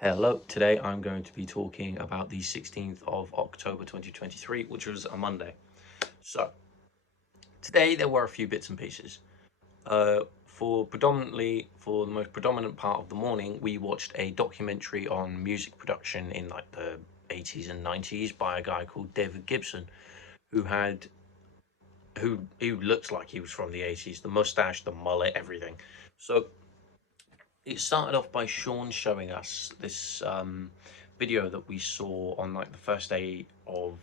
Hello, today I'm going to be talking about the 16th of October 2023, which was a Monday. So, today there were a few bits and pieces. For the most predominant part of the morning, we watched a documentary on music production in like the 80s and 90s by a guy called David Gibson, who had who looked like he was from the 80s, the mustache, the mullet, everything. So, it started off by Sean showing us this video that we saw on like the first day of.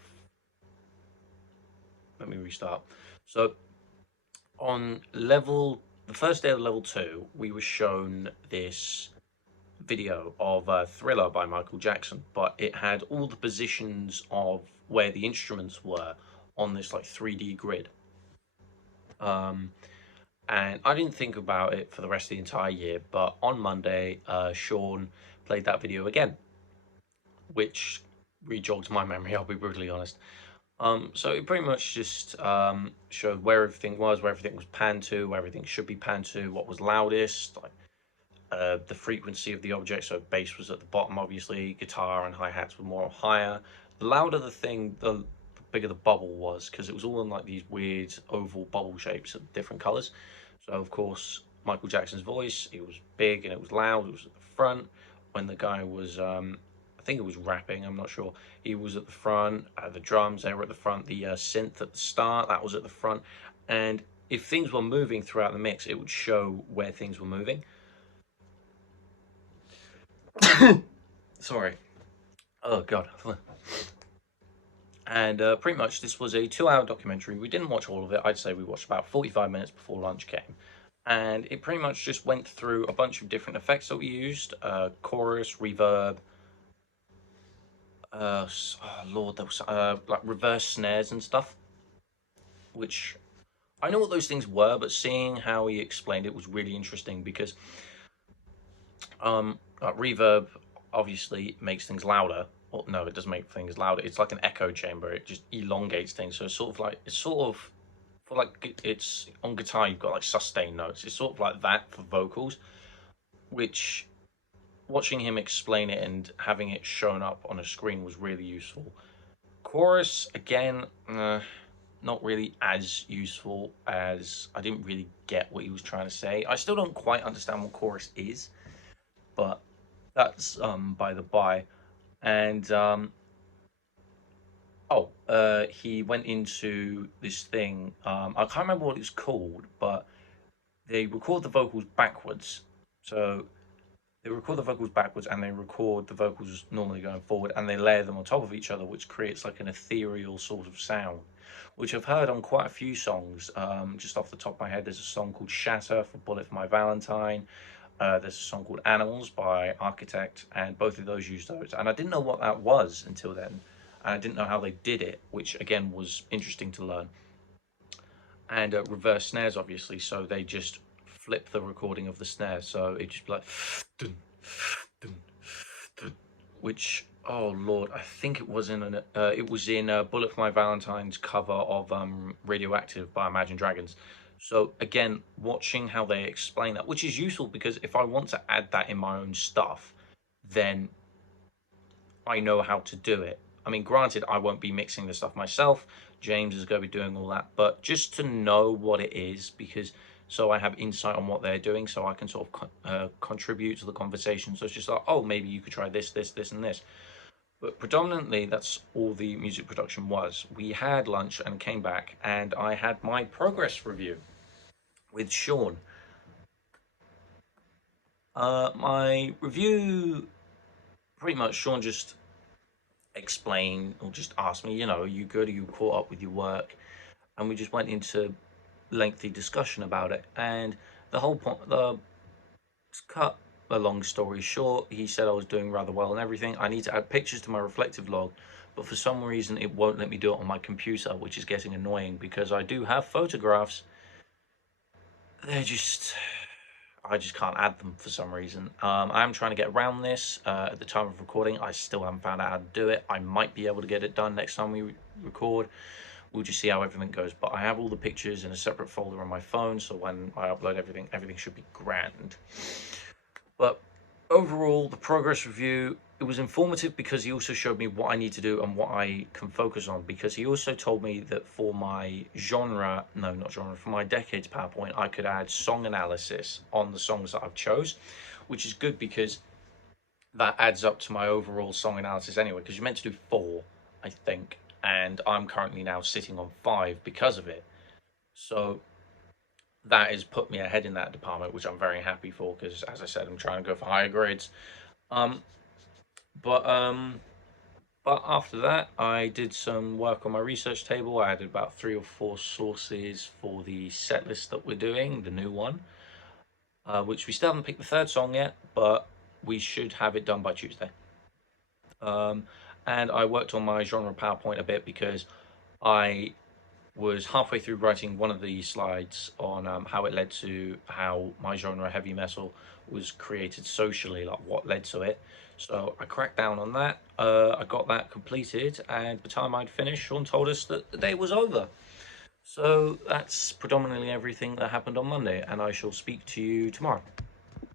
Let me restart. So on the first day of level 2, we were shown this video of Thriller by Michael Jackson, but it had all the positions of where the instruments were on this like 3D grid. Um, and I didn't think about it for the rest of the entire year, but on Monday, Sean played that video again, which rejogged my memory, I'll be brutally honest. So it pretty much just showed where everything was, where everything was panned to, where everything should be panned to, what was loudest, like the frequency of the object. So bass was at the bottom, obviously. Guitar and hi-hats were more higher. The louder the thing, the bigger the bubble was, because it was all in like these weird oval bubble shapes of different colors. So of course, Michael Jackson's voice, it was big and it was loud. It was at the front. When the guy was, I think it was rapping. I'm not sure. He was at the front. The drums, they were at the front. The synth at the start, that was at the front. And if things were moving throughout the mix, it would show where things were moving. Sorry. Oh god. And pretty much this was a 2-hour documentary. We didn't watch all of it. I'd say we watched about 45 minutes before lunch came. And it pretty much just went through a bunch of different effects that we used, chorus, reverb, oh lord, there was like reverse snares and stuff, which I know what those things were, but seeing how he explained it was really interesting because reverb obviously makes things louder. Well, no, it doesn't make things louder. It's like an echo chamber. It just elongates things. So it's sort of for like it's on guitar. You've got like sustain notes. It's sort of like that for vocals, which watching him explain it and having it shown up on a screen was really useful. Chorus again. Not really as useful, as I didn't really get what he was trying to say. I still don't quite understand what chorus is, but that's by the by. And he went into this thing. I can't remember what it's called, but they record the vocals backwards. So they record the vocals backwards and they record the vocals normally going forward and they layer them on top of each other, which creates like an ethereal sort of sound, which I've heard on quite a few songs. Just off the top of my head, there's a song called Shatter for Bullet for My Valentine. There's a song called Animals by Architect, and both of those use those. And I didn't know what that was until then. And I didn't know how they did it, which again was interesting to learn. And reverse snares, obviously, so they just flip the recording of the snare, so it just be like, dun, dun, dun, which oh lord, I think it was in Bullet for My Valentine's cover of Radioactive by Imagine Dragons. So again, watching how they explain that, which is useful because if I want to add that in my own stuff, then I know how to do it. I mean, granted, I won't be mixing the stuff myself. James is going to be doing all that, but just to know what it is, because so I have insight on what they're doing, so I can sort of contribute to the conversation. So it's just like, oh, maybe you could try this, this, this, and this. But predominantly, that's all the music production was. We had lunch and came back, and I had my progress review with Sean. My review, pretty much, Sean just explained or just asked me, are you good? Are you caught up with your work? And we just went into lengthy discussion about it. And the whole point, cut a long story short, he said I was doing rather well and everything. I need to add pictures to my reflective log, but for some reason it won't let me do it on my computer, which is getting annoying because I do have photographs. I just can't add them for some reason. I'm trying to get around this. At the time of recording, I still haven't found out how to do it. I might be able to get it done next time we record. We'll just see how everything goes. But I have all the pictures in a separate folder on my phone, so when I upload everything should be grand. But overall, the progress review, it was informative because he also showed me what I need to do and what I can focus on. Because he also told me that for my genre, no, not genre, for my decades PowerPoint, I could add song analysis on the songs that I've chose, which is good because that adds up to my overall song analysis anyway. Because you're meant to do four, I think, and I'm currently now sitting on five because of it. So that has put me ahead in that department, which I'm very happy for because, as I said, I'm trying to go for higher grades. Um, but um, but after that, I did some work on my research table. I added about 3 or 4 sources for the set list that we're doing, the new one, which we still haven't picked the third song yet, but we should have it done by Tuesday. Um, and I worked on my genre PowerPoint a bit because I was halfway through writing one of the slides on how it led to how my genre, heavy metal, was created socially, like what led to it. So I cracked down on that. I got that completed, and by the time I'd finished, Sean told us that the day was over. So that's predominantly everything that happened on Monday, and I shall speak to you tomorrow.